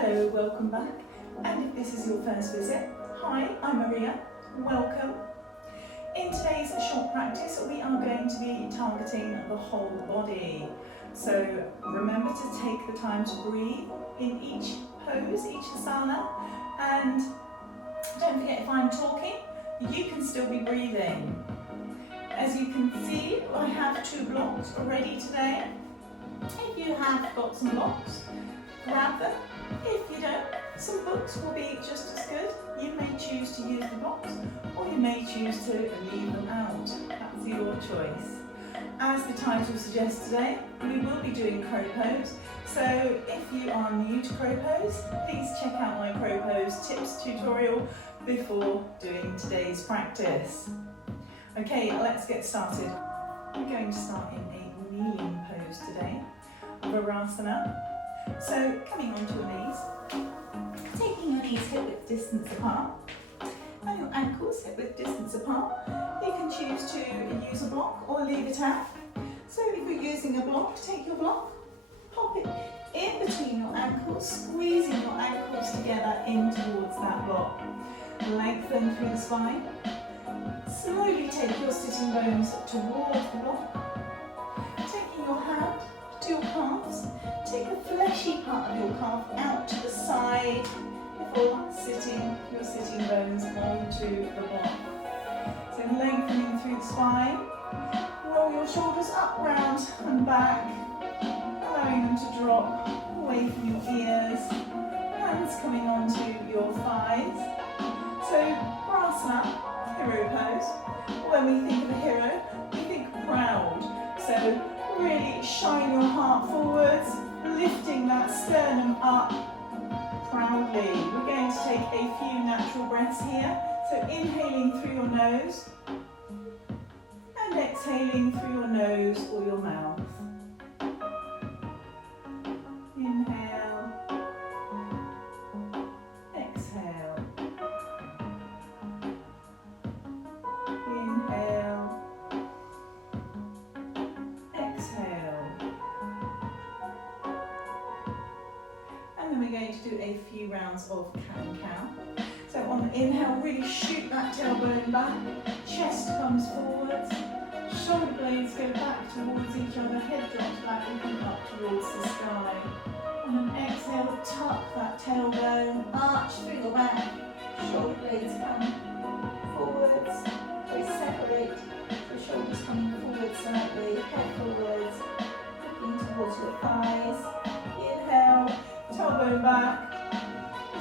Hello, welcome back. And if this is your first visit, hi, I'm Maria, welcome. In today's short practice, we are going to be targeting the whole body. So remember to take the time to breathe in each pose, each asana, and don't forget, if I'm talking, you can still be breathing. As you can see, I have 2 blocks ready today. If you have got some blocks, grab them. If you don't, some books will be just as good. You may choose to use the blocks, or you may choose to leave them out. That's your choice. As the title suggests today, we will be doing crow pose. So if you are new to crow pose, please check out my crow pose tips tutorial before doing today's practice. Okay, let's get started. We're going to start in a kneeling pose today, Virasana. So coming onto your knees, taking your knees hip width distance apart, and your ankles hip width distance apart. You can choose to use a block or leave it out. So if you're using a block, take your block, pop it in between your ankles, squeezing your ankles together in towards that block. Lengthen through the spine. Slowly take your sitting bones towards the block. Taking your hand to your calves, take the fleshy part of your calf out to the side before sitting your sitting bones onto the block. So lengthening through the spine, roll your shoulders up, round and back, allowing them to drop away from your ears, hands coming onto your thighs. So Virasana, hero pose. When we think of a hero, we think proud. So really shine your heart forwards, lifting that sternum up proudly. We're going to take a few natural breaths here. So inhaling through your nose and exhaling through your nose or your mouth. Inhale, exhale. Inhale, exhale. And then we're going to do a few rounds of cow-cow. So on the inhale, really shoot that tailbone back, chest comes forwards, shoulder blades go back towards each other, head drops back, looking up towards the sky. And then exhale, tuck that tailbone, arch through the back, shoulder blades come forwards, they separate, the shoulders coming forward slightly, head forwards, looking towards your thighs. Inhale, tailbone back,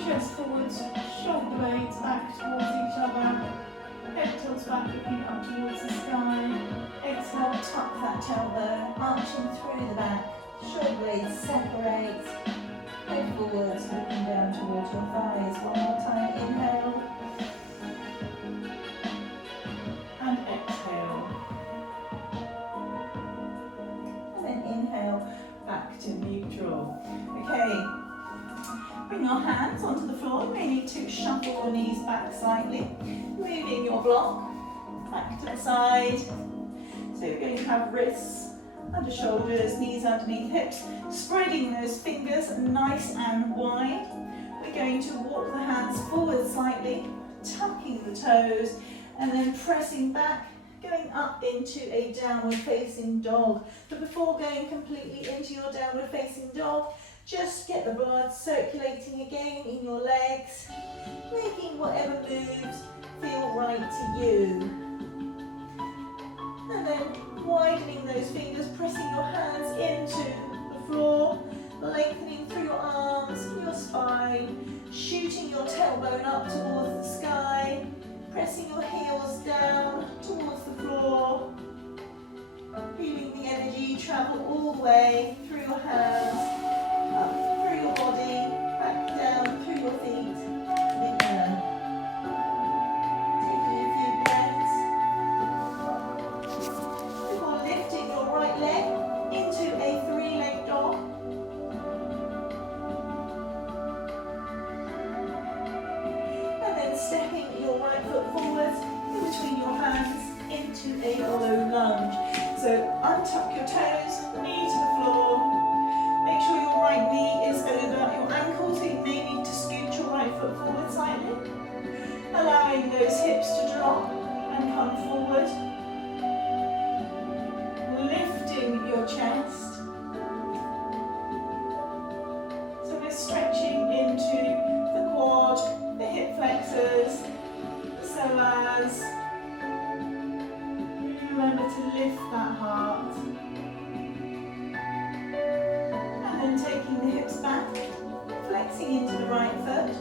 chest forwards, shoulder blades back towards each other, head tilts back, looking up towards the sky. Exhale, tuck that tailbone, arching through the back, shoulder blades separate, head forwards, looking down towards your thighs. One more time, inhale, and exhale. And then inhale, back to neutral. Okay. Bring your hands onto the floor. You may need to shuffle your knees back slightly, moving your block back to the side. So you're going to have wrists under shoulders, knees underneath hips, spreading those fingers nice and wide. We're going to walk the hands forward slightly, tucking the toes, and then pressing back, going up into a downward facing dog. But before going completely into your downward facing dog, just get the blood circulating again in your legs, making whatever moves feel right to you. And then widening those fingers, pressing your hands into the floor, lengthening through your arms, your spine, shooting your tailbone up towards the sky, pressing your heels down towards the floor, feeling the energy travel all the way through your hands, up through your body, back down through your feet, the earth. Taking a few breaths before lifting your right leg into a 3-leg dog. And then stepping your right foot forwards in between your hands into a low lunge. So untuck your toes, knee to the floor. Make sure your right knee is over your ankles, so you may forward slightly, allowing those hips to drop and come forward, lifting your chest. So we're stretching into the quad, the hip flexors, the psoas. Remember to lift that heart. And then taking the hips back, flexing into the right foot.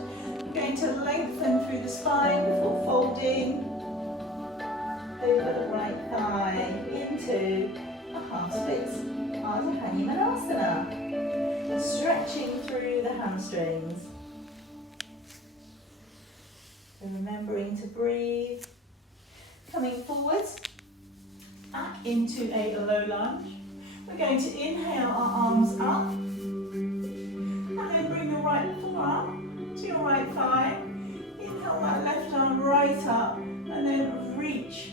We're going to lengthen through the spine before folding over the right thigh into a half split Ardha Paññāpanasana. Stretching through the hamstrings. So remembering to breathe. Coming forwards, back into a low lunge. We're going to inhale our arms up. And then bring the right forearm to your right thigh. Inhale that left arm right up. And then reach,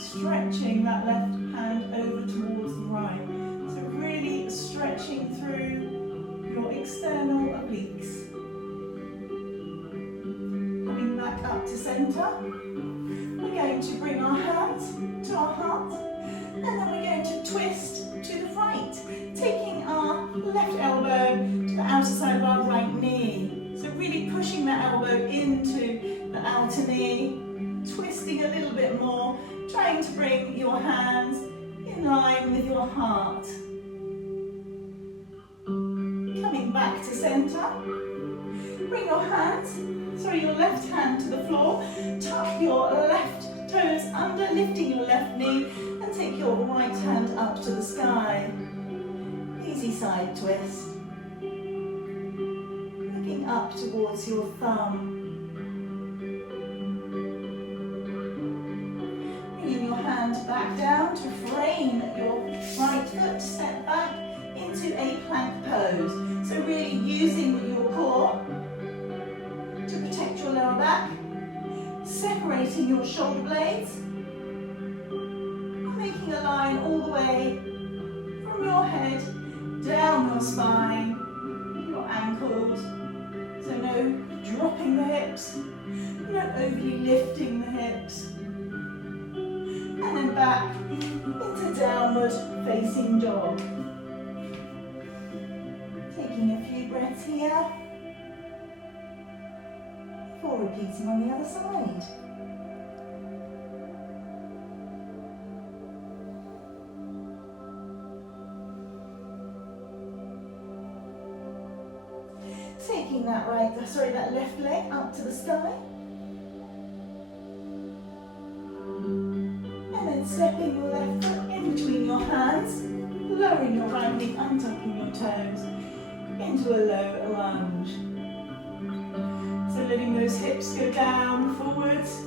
stretching that left hand over towards the right. So really stretching through your external obliques. Coming back up to centre. We're going to bring our hands to our heart. And then we're going to twist to the right, taking our left elbow to the outer side of our right knee. So really pushing that elbow into the outer knee. Twisting a little bit more, trying to bring your hands in line with your heart. Coming back to centre. Bring your your left hand to the floor. Tuck your left toes under, lifting your left knee, and take your right hand up to the sky. Easy side twist. Looking up towards your thumb. Hand back down to frame your right foot, step back into a plank pose. So really using your core to protect your lower back, separating your shoulder blades, and making a line all the way from your head down your spine, your ankles. So no dropping the hips, no overly lifting the hips. And then back into downward facing dog. Taking a few breaths here before repeating on the other side. Taking that left leg up to the sky. Stepping your left foot in between your hands, lowering your right knee, untucking your toes into a low lunge. So letting those hips go down, forwards,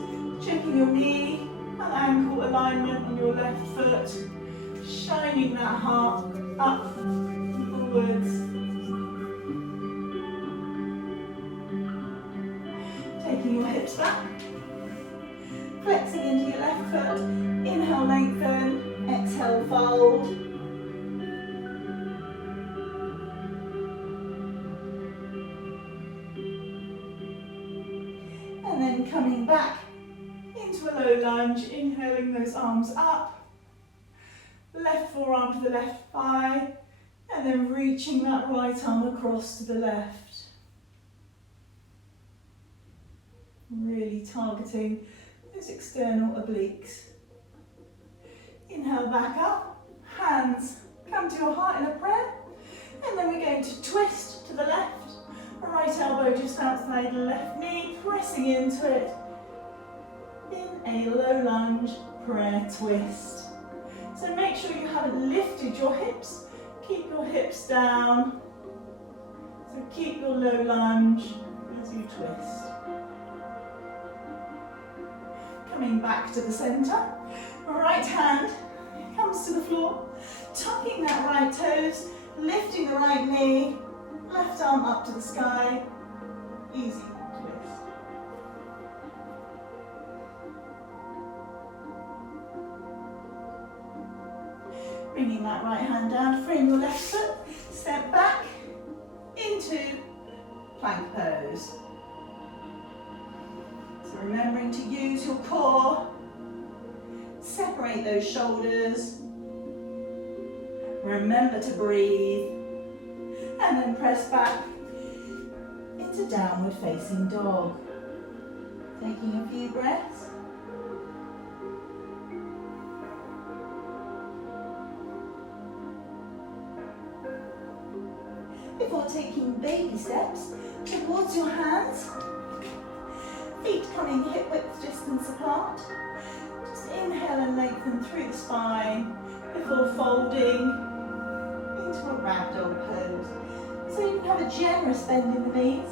checking your knee and ankle alignment on your left foot, shining that heart up, forwards. Taking your hips back, flexing into your left foot. Inhale, lengthen, exhale, fold. And then coming back into a low lunge, inhaling those arms up. Left forearm to the left thigh, and then reaching that right arm across to the left. Really targeting those external obliques. Inhale back up, hands come to your heart in a prayer, and then we're going to twist to the left, right elbow just outside the left knee, pressing into it in a low lunge prayer twist. So make sure you haven't lifted your hips, keep your hips down, so keep your low lunge as you twist. Coming back to the centre, right hand comes to the floor, tucking that right toes, lifting the right knee, left arm up to the sky, easy twist. Bringing that right hand down, frame your left foot, step back into plank pose. Remembering to use your core. Separate those shoulders. Remember to breathe. And then press back into downward facing dog. Taking a few breaths. Before taking baby steps towards your hands, feet coming hip width distance apart. Just inhale and lengthen through the spine before folding into a ragdoll pose. So you can have a generous bend in the knees.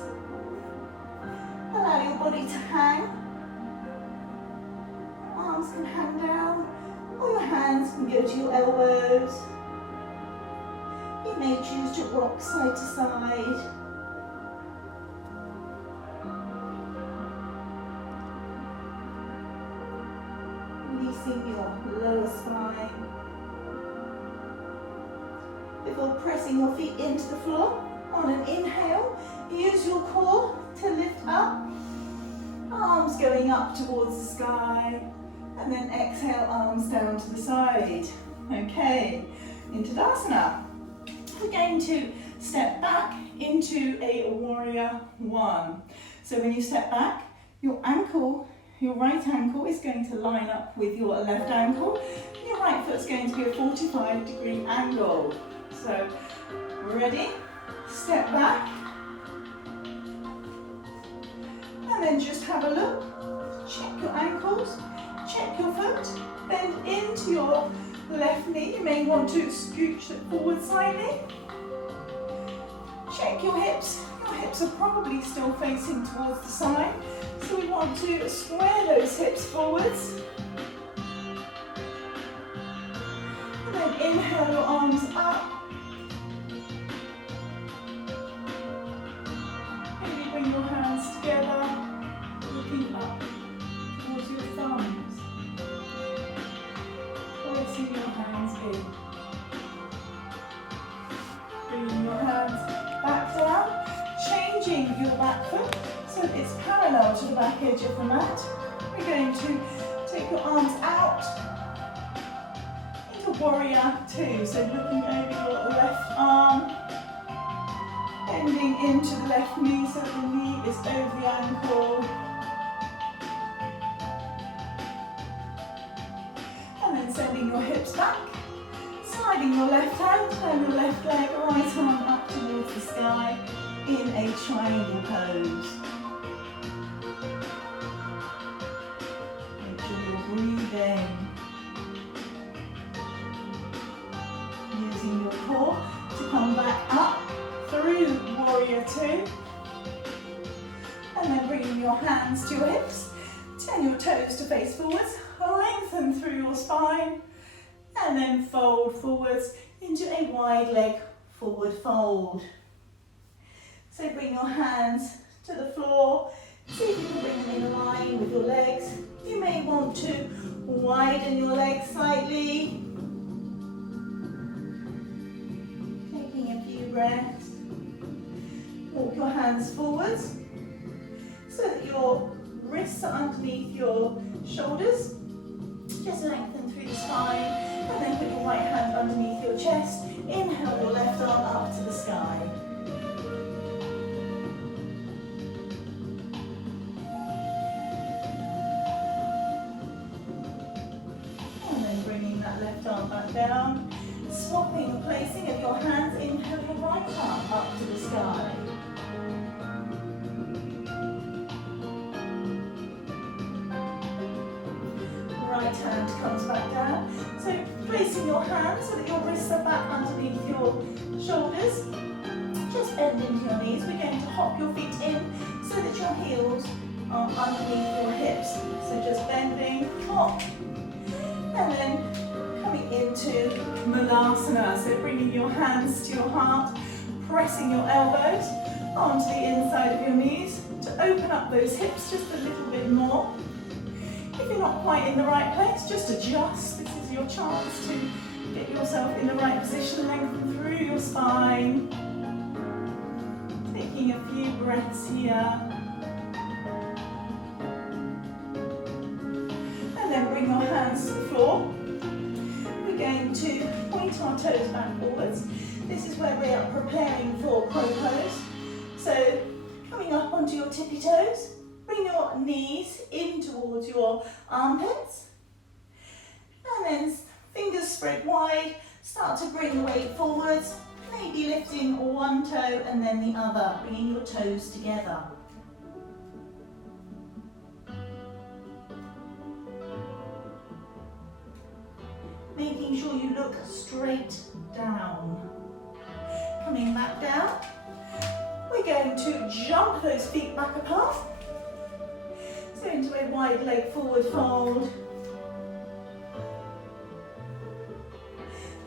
Allow your body to hang. Arms can hang down, or your hands can go to your elbows. You may choose to rock side to side. Releasing your lower spine. Before pressing your feet into the floor, on an inhale, use your core to lift up. Arms going up towards the sky. And then exhale, arms down to the side. Okay, into Tadasana. We're going to step back into a warrior one. So when you step back, your ankle, your right ankle is going to line up with your left ankle. And your right foot's going to be a 45-degree angle. So, ready? Step back. And then just have a look. Check your ankles. Check your foot. Bend into your left knee. You may want to scooch it forward slightly. Check your hips. Your hips are probably still facing towards the side. So we want to square those hips forwards. And then inhale your arms up. Maybe bring your hands together, looking up towards your thumbs. Pressing your hands in. Bringing your hands back down, changing your back foot so that it's parallel to the back edge of the mat. We're going to take your arms out into warrior two. So looking over your left arm, bending into the left knee so that the knee is over the ankle. And then sending your hips back, sliding your left hand and your left leg, right arm up towards the sky in a triangle pose. Make sure you're breathing. Using your core to come back up through warrior two. And then bringing your hands to your hips. Turn your toes to face forwards. Lengthen through your spine. And then fold forwards into a wide leg forward fold. So bring your hands to the floor. See if you can bring them in line with your legs. You may want to widen your legs slightly. Taking a few breaths. Walk your hands forwards so that your wrists are underneath your shoulders. Just lengthen through the spine and then put your right hand underneath your chest. Inhale your left arm up to the sky. And then bringing that left arm back down. Swapping the placing of your hands. Inhale your right arm up to the sky. Right hand comes back down. So placing your hands so that your wrists are back underneath your shoulders. Just bend into your knees. We're going to hop your feet in so that your heels are underneath your hips. So just bending, hop, and then coming into Malasana. So bringing your hands to your heart, pressing your elbows onto the inside of your knees to open up those hips just a little bit more. If you're not quite in the right place, just adjust. This is your chance to get yourself in the right position, lengthen through your spine. Taking a few breaths here. bring your hands to the floor. We're going to point our toes back forwards. This is where we are preparing for crow pose. So coming up onto your tippy toes, bring your knees in towards your armpits. And then fingers spread wide, start to bring the weight forwards, maybe lifting one toe and then the other, bringing your toes together. Making sure you look straight down. Coming back down, we're going to jump those feet back apart. So into a wide leg forward fold.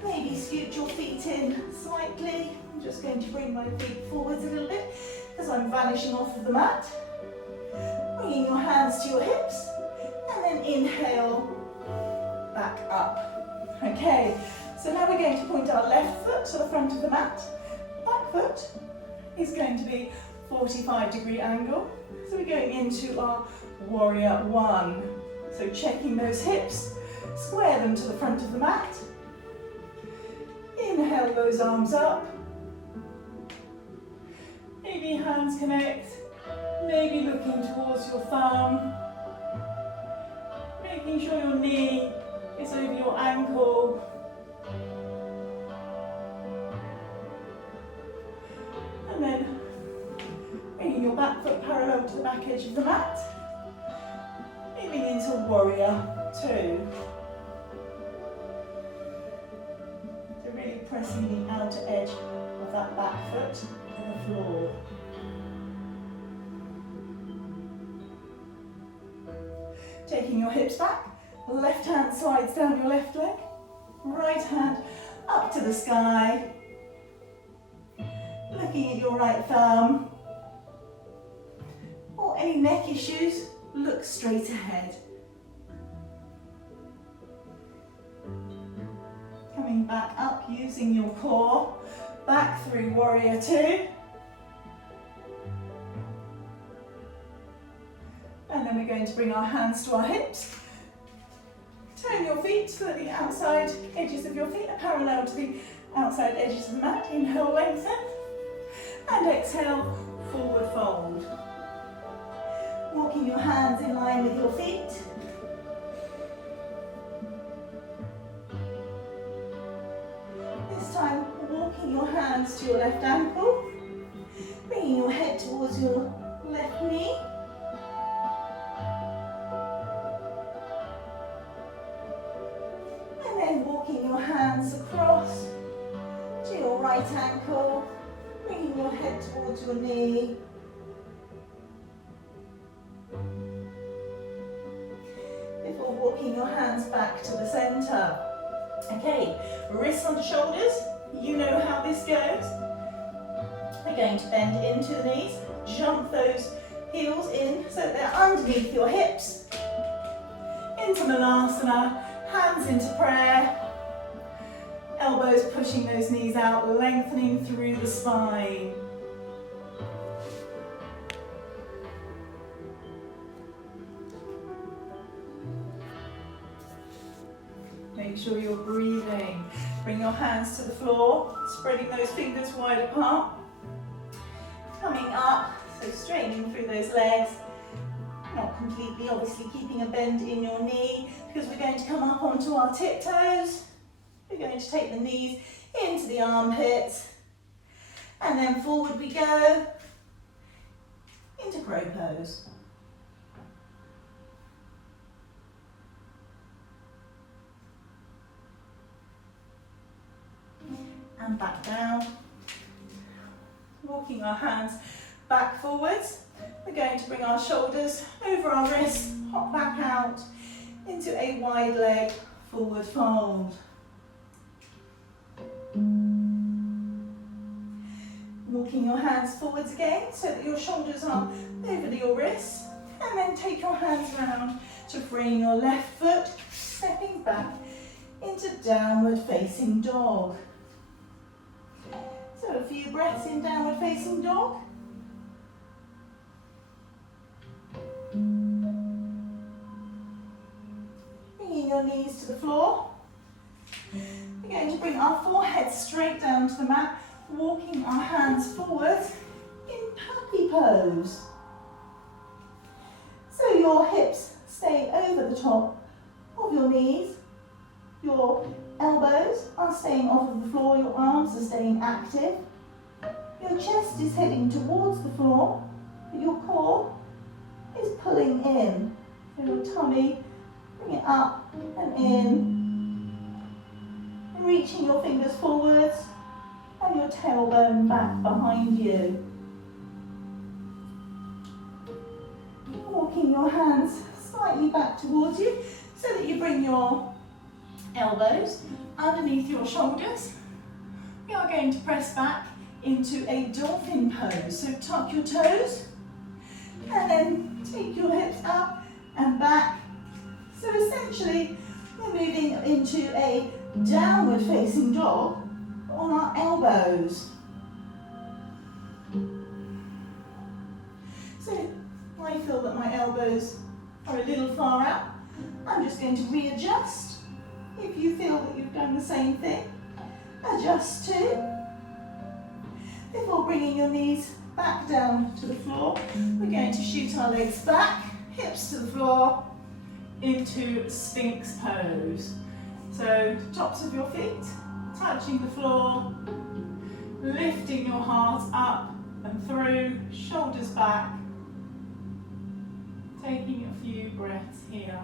Maybe scoot your feet in slightly. I'm just going to bring my feet forwards a little bit because I'm vanishing off of the mat. Bringing your hands to your hips and then inhale, back up. Okay, so now we're going to point our left foot to the front of the mat. Back foot is going to be 45-degree angle. So we're going into our warrior one. So checking those hips, square them to the front of the mat. Inhale those arms up. Maybe hands connect. Maybe looking towards your thumb. Making sure your knee is over your ankle. And then bringing your back foot parallel to the back edge of the mat. Moving into warrior two. So really pressing the outer edge of that back foot to the floor. Taking your hips back, left hand slides down your left leg, right hand up to the sky, looking at your right thumb, or any neck issues, look straight ahead. Coming back up using your core, back through warrior two. And then we're going to bring our hands to our hips. Turn your feet so that the outside edges of your feet are parallel to the outside edges of the mat. Inhale, lengthen. And exhale, forward fold. Walking your hands in line with your feet. This time, walking your hands to your left ankle. Bringing your head towards your left knee. Walking your hands across to your right ankle, bringing your head towards your knee. Before walking your hands back to the centre. Okay, wrists onto shoulders, you know how this goes. We're going to bend into the knees, jump those heels in so that they're underneath your hips. Into Manasana. Hands into prayer, elbows pushing those knees out, lengthening through the spine. Make sure you're breathing. Bring your hands to the floor, spreading those fingers wide apart. Coming up, so straightening through those legs. Not completely, obviously keeping a bend in your knee because we're going to come up onto our tiptoes. We're going to take the knees into the armpits and then forward we go into crow pose. And back down. Walking our hands back forwards. We're going to bring our shoulders over our wrists, hop back out into a wide leg forward fold. Walking your hands forwards again so that your shoulders are over your wrists, and then take your hands round to bring your left foot, stepping back into downward facing dog. So a few breaths in downward facing dog. knees to the floor. We're going to bring our forehead straight down to the mat, walking our hands forwards in puppy pose. So your hips stay over the top of your knees, your elbows are staying off of the floor, your arms are staying active, your chest is heading towards the floor, but your core is pulling in. So your tummy, bring it up and in, and reaching your fingers forwards and your tailbone back behind you. Walking your hands slightly back towards you so that you bring your elbows underneath your shoulders. We are going to press back into a dolphin pose. So tuck your toes and then take your hips up and back. So essentially we're moving into a downward facing dog on our elbows. So I feel that my elbows are a little far out. I'm just going to readjust. If you feel that you've done the same thing, adjust too. Before bringing your knees back down to the floor, we're going to shoot our legs back, hips to the floor, into Sphinx pose. So tops of your feet touching the floor, lifting your heart up and through, shoulders back, taking a few breaths here.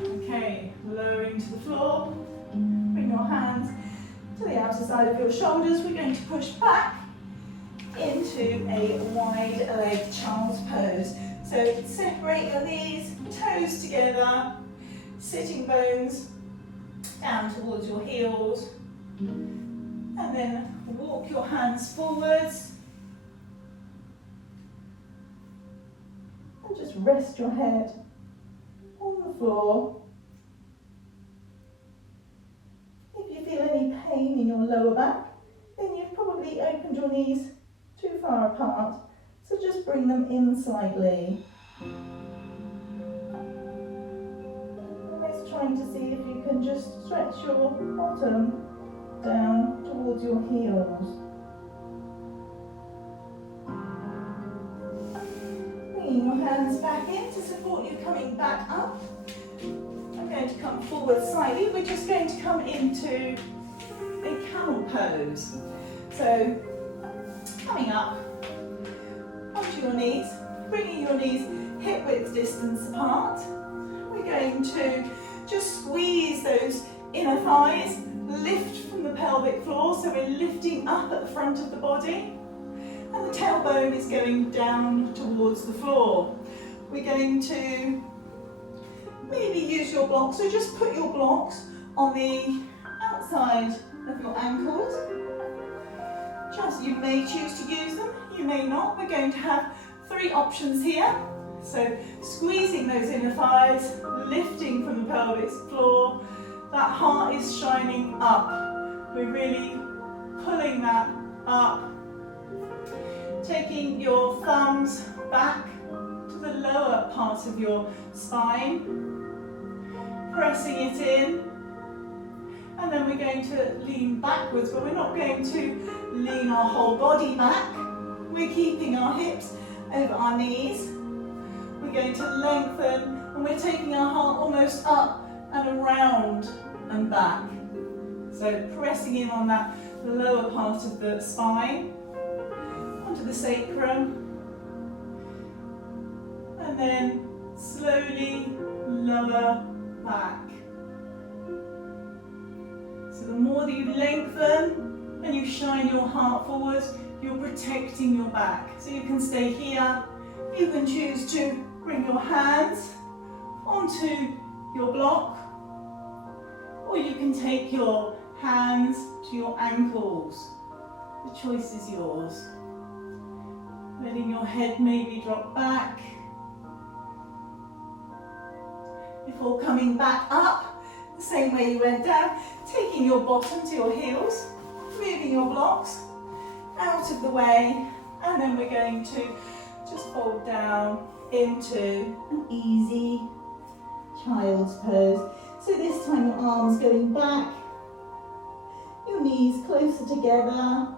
Okay, lowering to the floor, bring your hands to the outer side of your shoulders. We're going to push back into a wide leg child's pose. So separate your knees, toes together, sitting bones down towards your heels, and then walk your hands forwards and just rest your head on the floor. If you feel any pain in your lower back, then you've probably opened your knees too far apart, so just bring them in slightly. Just trying to see if you can just stretch your bottom down towards your heels. Bringing your hands back in to support you coming back up. I'm going to come forward slightly. We're just going to come into a camel pose. So coming up onto your knees, bringing your knees hip width distance apart. We're going to just squeeze those inner thighs, lift from the pelvic floor, so we're lifting up at the front of the body. And the tailbone is going down towards the floor. We're going to maybe use your blocks, so just put your blocks on the outside of your ankles. Just, you may choose to use them, you may not. We're going to have 3 options here. So squeezing those inner thighs, lifting from the pelvic floor, that heart is shining up. We're really pulling that up. Taking your thumbs back to the lower part of your spine, pressing it in, and then we're going to lean backwards, but we're not going to lean our whole body back. We're keeping our hips over our knees. We're going to lengthen, and we're taking our heart almost up and around and back. So pressing in on that lower part of the spine, onto the sacrum, and then slowly lower back. So the more that you lengthen and you shine your heart forward, you're protecting your back. So you can stay here, you can choose to bring your hands onto your block, or you can take your hands to your ankles. The choice is yours. Letting your head maybe drop back. Before coming back up, the same way you went down, taking your bottom to your heels, moving your blocks out of the way, and then we're going to just fold down into an easy child's pose. So this time your arms going back, your knees closer together,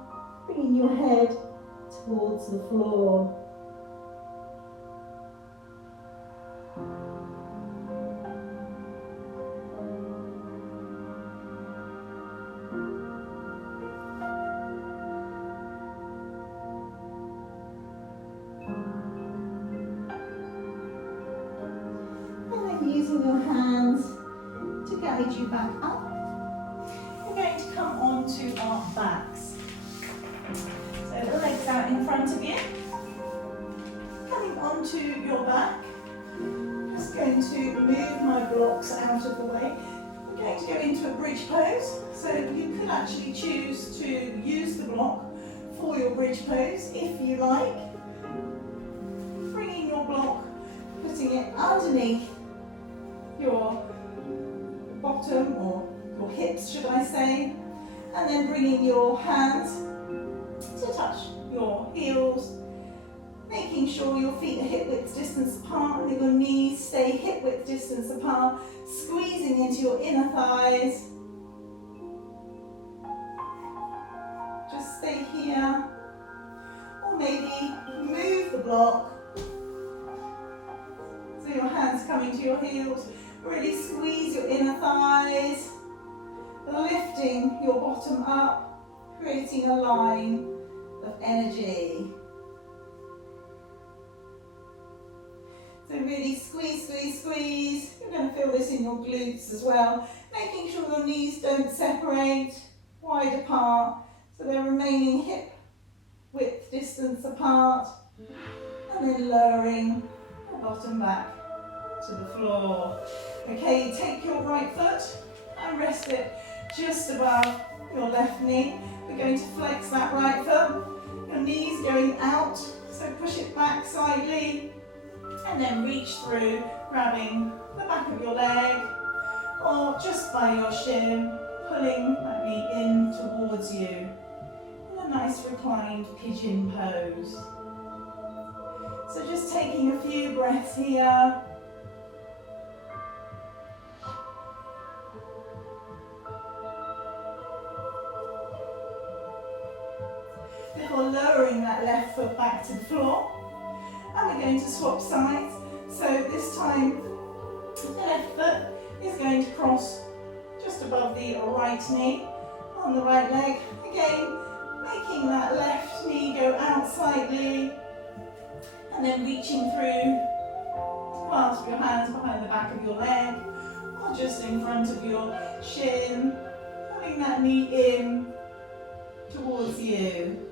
bringing your head towards the floor. Using your hands to guide you back up. We're going to come onto our backs. So the legs out in front of you. Coming onto your back. Just going to move my blocks out of the way. We're going to go into a bridge pose. So you could actually choose to use the block for your bridge pose if you like. Bringing your block, putting it underneath your bottom, or your hips should I say, and then bringing your hands to touch your heels, making sure your feet are hip width distance apart and your knees stay hip width distance apart, squeezing into your inner thighs. Just stay here, or maybe move the block so your hands come into your heels. Really squeeze your inner thighs, lifting your bottom up, creating a line of energy. So really squeeze, squeeze, squeeze. You're going to feel this in your glutes as well. Making sure your knees don't separate, wide apart, so they're remaining hip width distance apart. And then lowering the bottom back to the floor. Okay, take your right foot and rest it just above your left knee. We're going to flex that right foot. Your knees going out, so push it back slightly and then reach through, grabbing the back of your leg or just by your shin, pulling that knee in towards you in a nice reclined pigeon pose. So just taking a few breaths here. Before lowering that left foot back to the floor, and we're going to swap sides. So this time the left foot is going to cross just above the right knee on the right leg. Again, making that left knee go out slightly and then reaching through, clasp your hands behind the back of your leg or just in front of your shin, pulling that knee in towards you.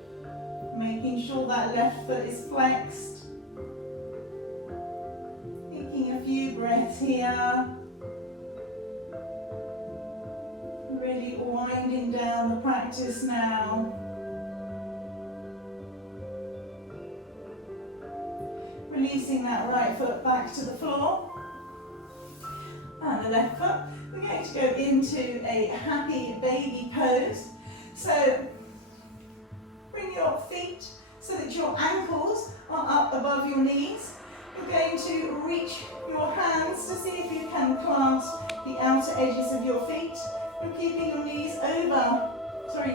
Making sure that left foot is flexed. Taking a few breaths here. Really winding down the practice now. Releasing that right foot back to the floor. And the left foot. We're going to go into a happy baby pose. So bring your feet so that your ankles are up above your knees. You're going to reach your hands to see if you can clasp the outer edges of your feet. You're keeping your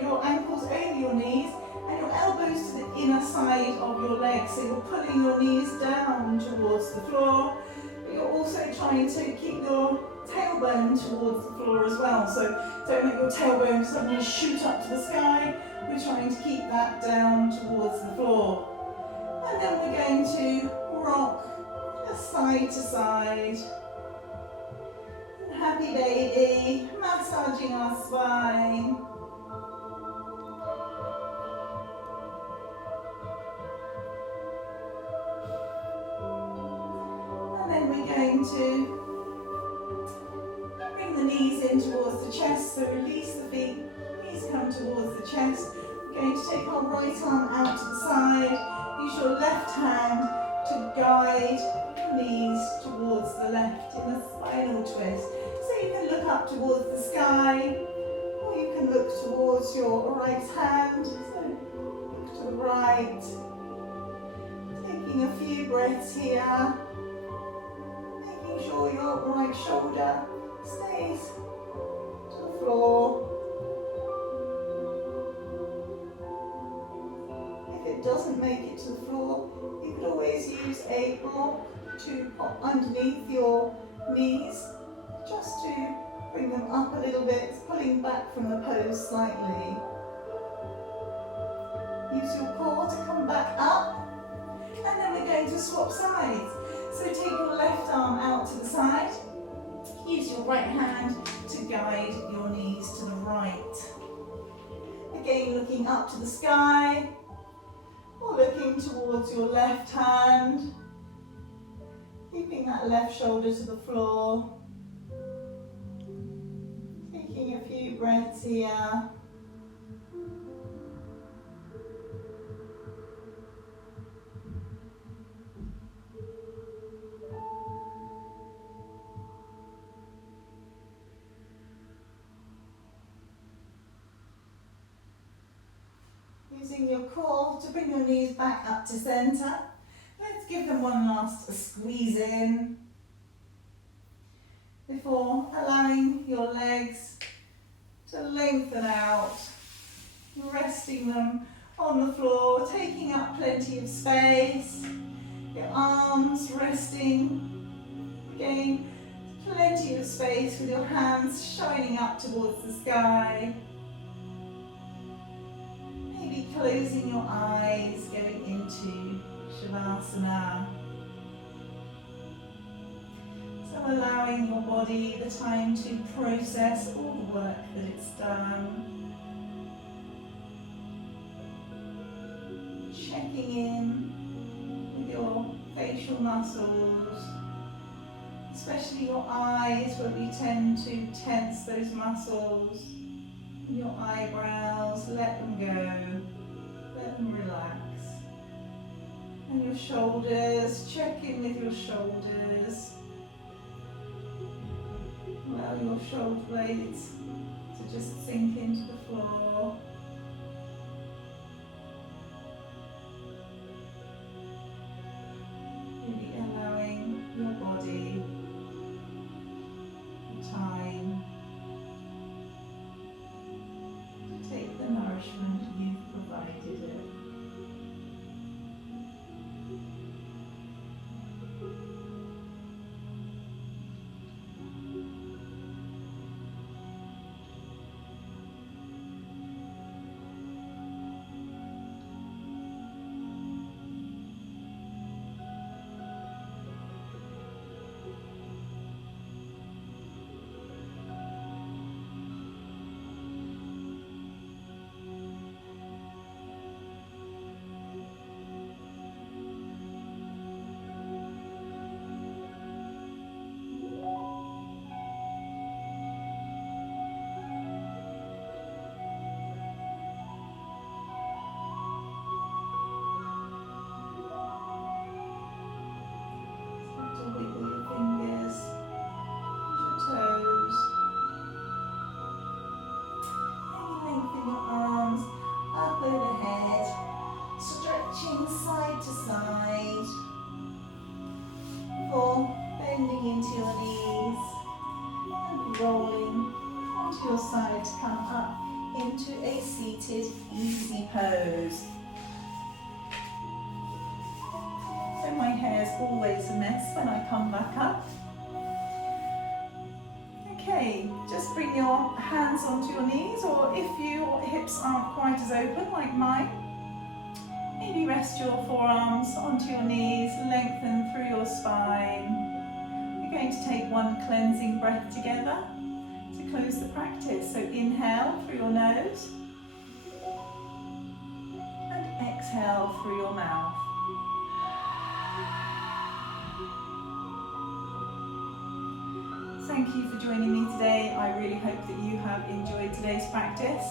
your ankles over your knees and your elbows to the inner side of your legs. So you're pulling your knees down towards the floor, but you're also trying to keep your tailbone towards the floor as well. So don't let your tailbone suddenly shoot up to the sky. We're trying to keep that down towards the floor. And then we're going to rock just side to side. Happy baby, massaging our spine. And then we're going to bring the knees in towards the chest, so release the feet, knees come towards the chest. We're going to take our right arm out to the side, use your left hand to guide the knees towards the left in a spinal twist. So you can look up up towards the sky, or you can look towards your right hand, so look to the right, taking a few breaths here, making sure your right shoulder stays to the floor. If it doesn't make it to the floor, you could always use a block to pop underneath your knees, just to bring them up a little bit, pulling back from the pose slightly. Use your core to come back up, and then we're going to swap sides. So take your left arm out to the side, use your right hand to guide your knees to the right. Again, looking up to the sky, or looking towards your left hand, keeping that left shoulder to the floor. Taking a few breaths here. Using your core to bring your knees back up to centre. Let's give them one last squeeze in before allowing your legs to lengthen out, resting them on the floor, taking up plenty of space, your arms resting, again, plenty of space with your hands shining up towards the sky. Maybe closing your eyes, going into Shavasana. So allowing your body the time to process all the work that it's done. Checking in with your facial muscles, especially your eyes, where we tend to tense those muscles. Your eyebrows, let them go, let them relax. And your shoulders, check in with your shoulders. Allow your shoulder blades to just sink into the floor. Really allowing your body the time to take the nourishment you've provided it. Bending into your knees and rolling onto your side to come up into a seated easy pose. So my hair's always a mess when I come back up. Okay, just bring your hands onto your knees, or if your hips aren't quite as open like mine, maybe rest your forearms onto your knees, lengthen through your spine. We're going to take one cleansing breath together to close the practice. So inhale through your nose and exhale through your mouth. Thank you for joining me today. I really hope that you have enjoyed today's practice.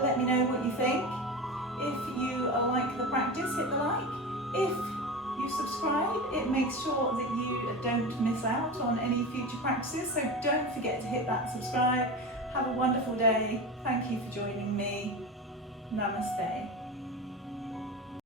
Let me know what you think. If you like the practice, hit the like. If you subscribe, it makes sure that you don't miss out on any future practices, so don't forget to hit that subscribe. Have a wonderful day. Thank you for joining me. Namaste.